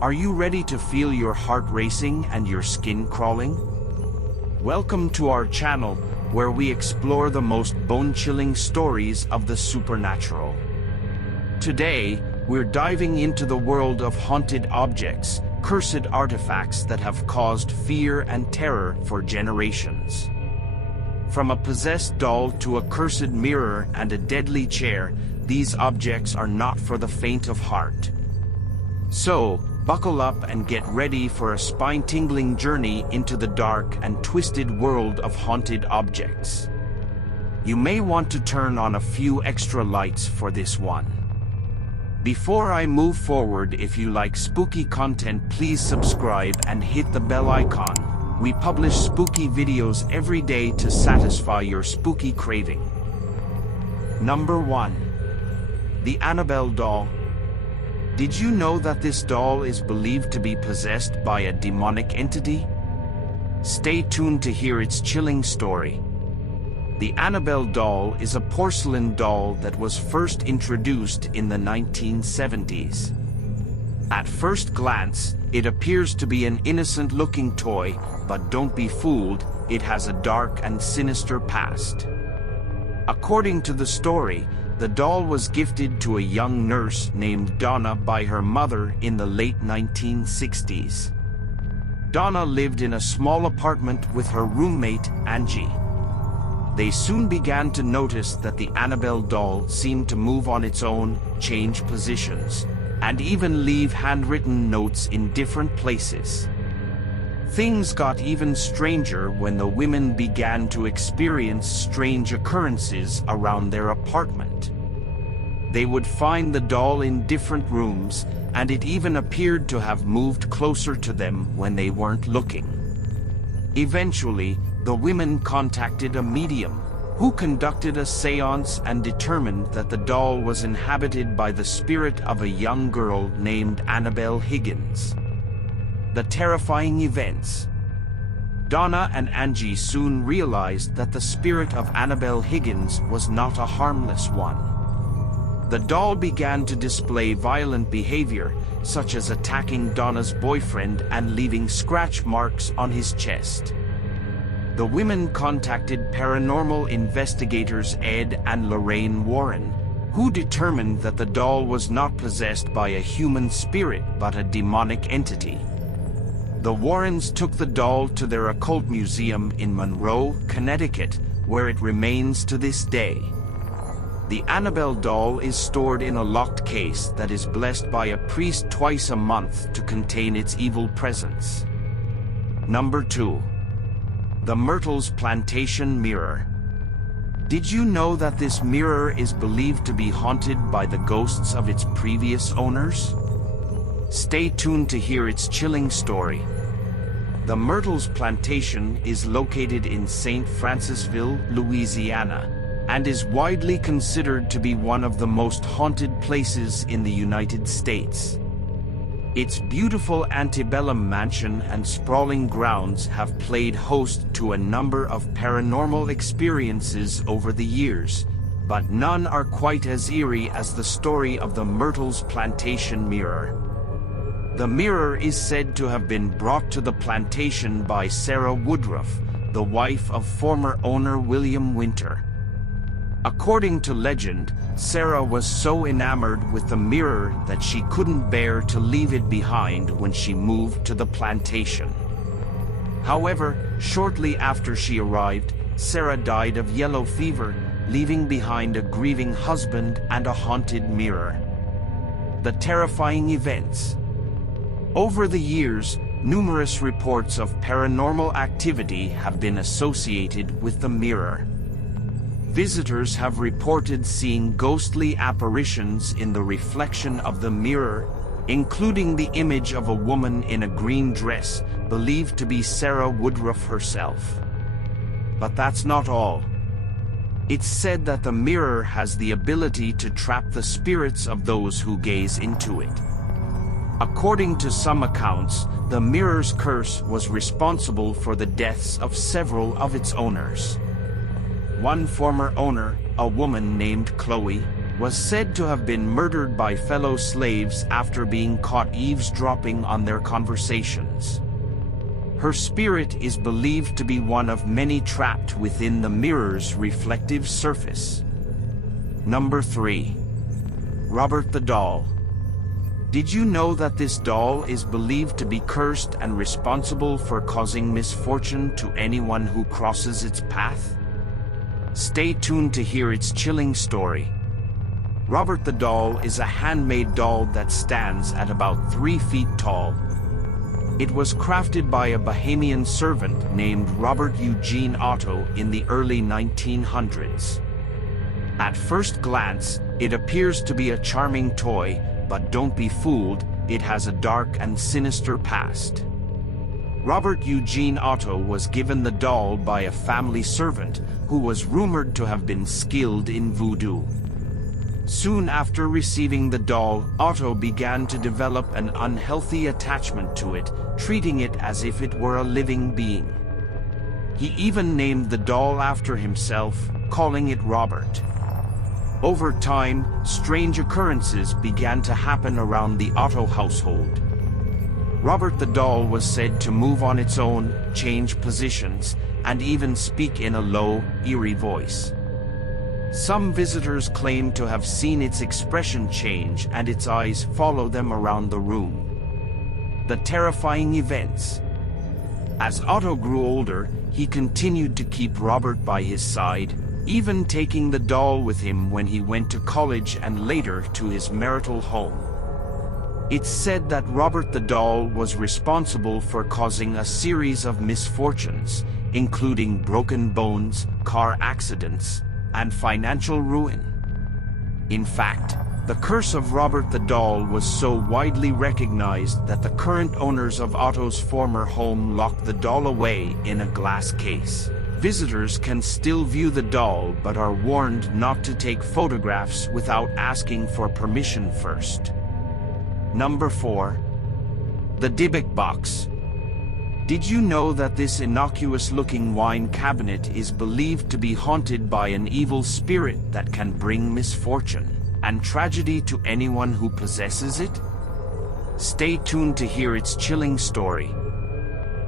Are you ready to feel your heart racing and your skin crawling? Welcome to our channel, where we explore the most bone-chilling stories of the supernatural. Today, we're diving into the world of haunted objects, cursed artifacts that have caused fear and terror for generations. From a possessed doll to a cursed mirror and a deadly chair, these objects are not for the faint of heart. So, buckle up and get ready for a spine-tingling journey into the dark and twisted world of haunted objects. You may want to turn on a few extra lights for this one. Before I move forward, if you like spooky content, please subscribe and hit the bell icon. We publish spooky videos every day to satisfy your spooky craving. Number 1. The Annabelle Doll. Did you know that this doll is believed to be possessed by a demonic entity? Stay tuned to hear its chilling story. The Annabelle Doll is a porcelain doll that was first introduced in the 1970s. At first glance, it appears to be an innocent-looking toy, but don't be fooled, it has a dark and sinister past. According to the story, the doll was gifted to a young nurse named Donna by her mother in the late 1960s. Donna lived in a small apartment with her roommate, Angie. They soon began to notice that the Annabelle doll seemed to move on its own, change positions, and even leave handwritten notes in different places. Things got even stranger when the women began to experience strange occurrences around their apartment. They would find the doll in different rooms, and it even appeared to have moved closer to them when they weren't looking. Eventually, the women contacted a medium, who conducted a seance and determined that the doll was inhabited by the spirit of a young girl named Annabelle Higgins. The terrifying events. Donna and Angie soon realized that the spirit of Annabelle Higgins was not a harmless one. The doll began to display violent behavior, such as attacking Donna's boyfriend and leaving scratch marks on his chest. The women contacted paranormal investigators Ed and Lorraine Warren, who determined that the doll was not possessed by a human spirit but a demonic entity. The Warrens took the doll to their occult museum in Monroe, Connecticut, where it remains to this day. The Annabelle doll is stored in a locked case that is blessed by a priest twice a month to contain its evil presence. Number 2. The Myrtles Plantation Mirror. Did you know that this mirror is believed to be haunted by the ghosts of its previous owners? Stay tuned to hear its chilling story. The Myrtles Plantation is located in St. Francisville, Louisiana, and is widely considered to be one of the most haunted places in the United States. Its beautiful antebellum mansion and sprawling grounds have played host to a number of paranormal experiences over the years, but none are quite as eerie as the story of the Myrtles Plantation Mirror. The mirror is said to have been brought to the plantation by Sarah Woodruff, the wife of former owner William Winter. According to legend, Sarah was so enamored with the mirror that she couldn't bear to leave it behind when she moved to the plantation. However, shortly after she arrived, Sarah died of yellow fever, leaving behind a grieving husband and a haunted mirror. The terrifying events. Over the years, numerous reports of paranormal activity have been associated with the mirror. Visitors have reported seeing ghostly apparitions in the reflection of the mirror, including the image of a woman in a green dress, believed to be Sarah Woodruff herself. But that's not all. It's said that the mirror has the ability to trap the spirits of those who gaze into it. According to some accounts, the mirror's curse was responsible for the deaths of several of its owners. One former owner, a woman named Chloe, was said to have been murdered by fellow slaves after being caught eavesdropping on their conversations. Her spirit is believed to be one of many trapped within the mirror's reflective surface. Number 3. Robert the Doll. Did you know that this doll is believed to be cursed and responsible for causing misfortune to anyone who crosses its path? Stay tuned to hear its chilling story. Robert the Doll is a handmade doll that stands at about 3 feet tall. It was crafted by a Bahamian servant named Robert Eugene Otto in the early 1900s. At first glance, it appears to be a charming toy, but don't be fooled, it has a dark and sinister past. Robert Eugene Otto was given the doll by a family servant who was rumored to have been skilled in voodoo. Soon after receiving the doll, Otto began to develop an unhealthy attachment to it, treating it as if it were a living being. He even named the doll after himself, calling it Robert. Over time, strange occurrences began to happen around the Otto household. Robert the doll was said to move on its own, change positions, and even speak in a low, eerie voice. Some visitors claimed to have seen its expression change and its eyes follow them around the room. The terrifying events. As Otto grew older, he continued to keep Robert by his side, even taking the doll with him when he went to college and later to his marital home. It's said that Robert the doll was responsible for causing a series of misfortunes, including broken bones, car accidents, and financial ruin. In fact, the curse of Robert the doll was so widely recognized that the current owners of Otto's former home locked the doll away in a glass case. Visitors can still view the doll but are warned not to take photographs without asking for permission first. Number 4. The Dibbuk Box. Did you know that this innocuous-looking wine cabinet is believed to be haunted by an evil spirit that can bring misfortune and tragedy to anyone who possesses it? Stay tuned to hear its chilling story.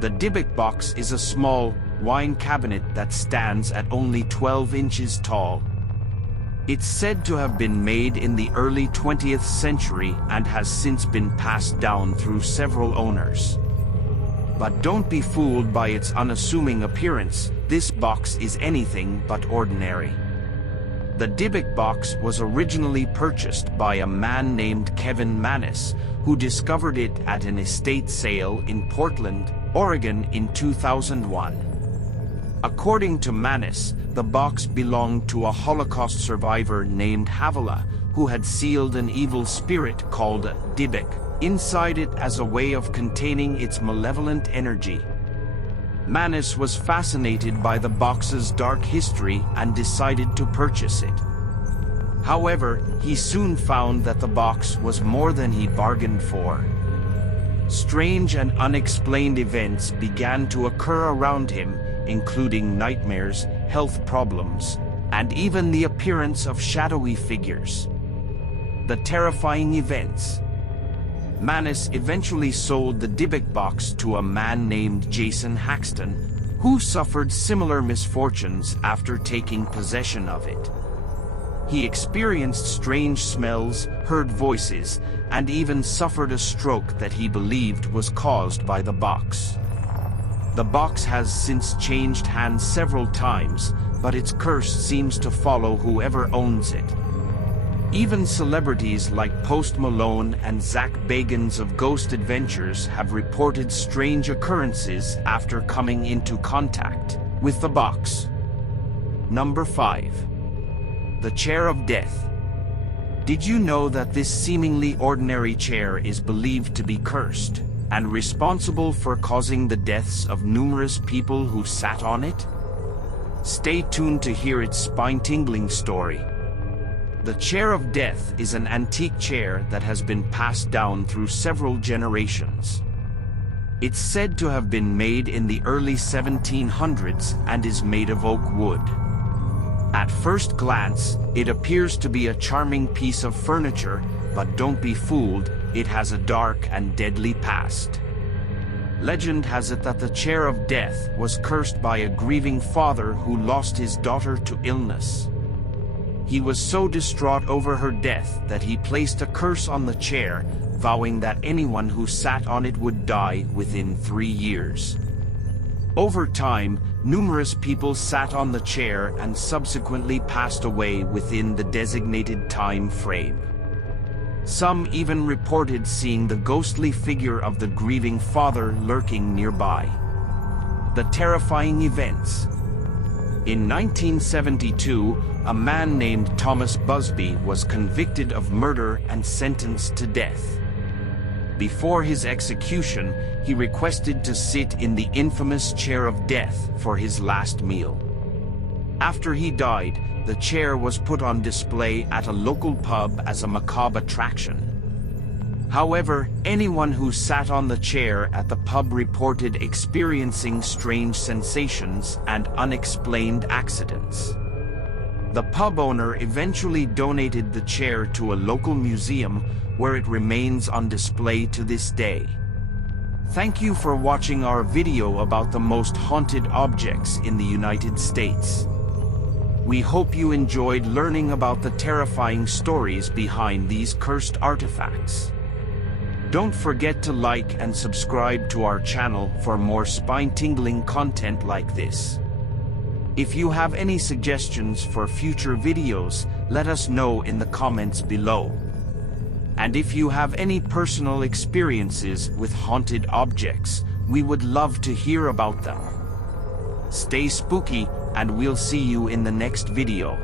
The Dibbuk Box is a small, wine cabinet that stands at only 12 inches tall. It's said to have been made in the early 20th century and has since been passed down through several owners. But don't be fooled by its unassuming appearance, this box is anything but ordinary. The Dibbuk Box was originally purchased by a man named Kevin Mannis, who discovered it at an estate sale in Portland, Oregon in 2001. According to Mannis, the box belonged to a Holocaust survivor named Havilah, who had sealed an evil spirit called Dibbuk inside it as a way of containing its malevolent energy. Mannis was fascinated by the box's dark history and decided to purchase it. However, he soon found that the box was more than he bargained for. Strange and unexplained events began to occur around him, including nightmares, health problems, and even the appearance of shadowy figures. The terrifying events. Mannis eventually sold the Dibbuk Box to a man named Jason Haxton, who suffered similar misfortunes after taking possession of it. He experienced strange smells, heard voices, and even suffered a stroke that he believed was caused by the box. The box has since changed hands several times, but its curse seems to follow whoever owns it. Even celebrities like Post Malone and Zach Bagans of Ghost Adventures have reported strange occurrences after coming into contact with the box. Number 5. The Chair of Death. Did you know that this seemingly ordinary chair is believed to be cursed and responsible for causing the deaths of numerous people who sat on it? Stay tuned to hear its spine-tingling story. The Chair of Death is an antique chair that has been passed down through several generations. It's said to have been made in the early 1700s and is made of oak wood. At first glance, it appears to be a charming piece of furniture, but don't be fooled, it has a dark and deadly past. Legend has it that the chair of death was cursed by a grieving father who lost his daughter to illness. He was so distraught over her death that he placed a curse on the chair, vowing that anyone who sat on it would die within 3 years. Over time, numerous people sat on the chair and subsequently passed away within the designated time frame. Some even reported seeing the ghostly figure of the grieving father lurking nearby. The terrifying events. In 1972, a man named Thomas Busby was convicted of murder and sentenced to death. Before his execution, he requested to sit in the infamous chair of death for his last meal. After he died, the chair was put on display at a local pub as a macabre attraction. However, anyone who sat on the chair at the pub reported experiencing strange sensations and unexplained accidents. The pub owner eventually donated the chair to a local museum where it remains on display to this day. Thank you for watching our video about the most haunted objects in the United States. We hope you enjoyed learning about the terrifying stories behind these cursed artifacts. Don't forget to like and subscribe to our channel for more spine-tingling content like this. If you have any suggestions for future videos, let us know in the comments below. And if you have any personal experiences with haunted objects, we would love to hear about them. Stay spooky, and we'll see you in the next video.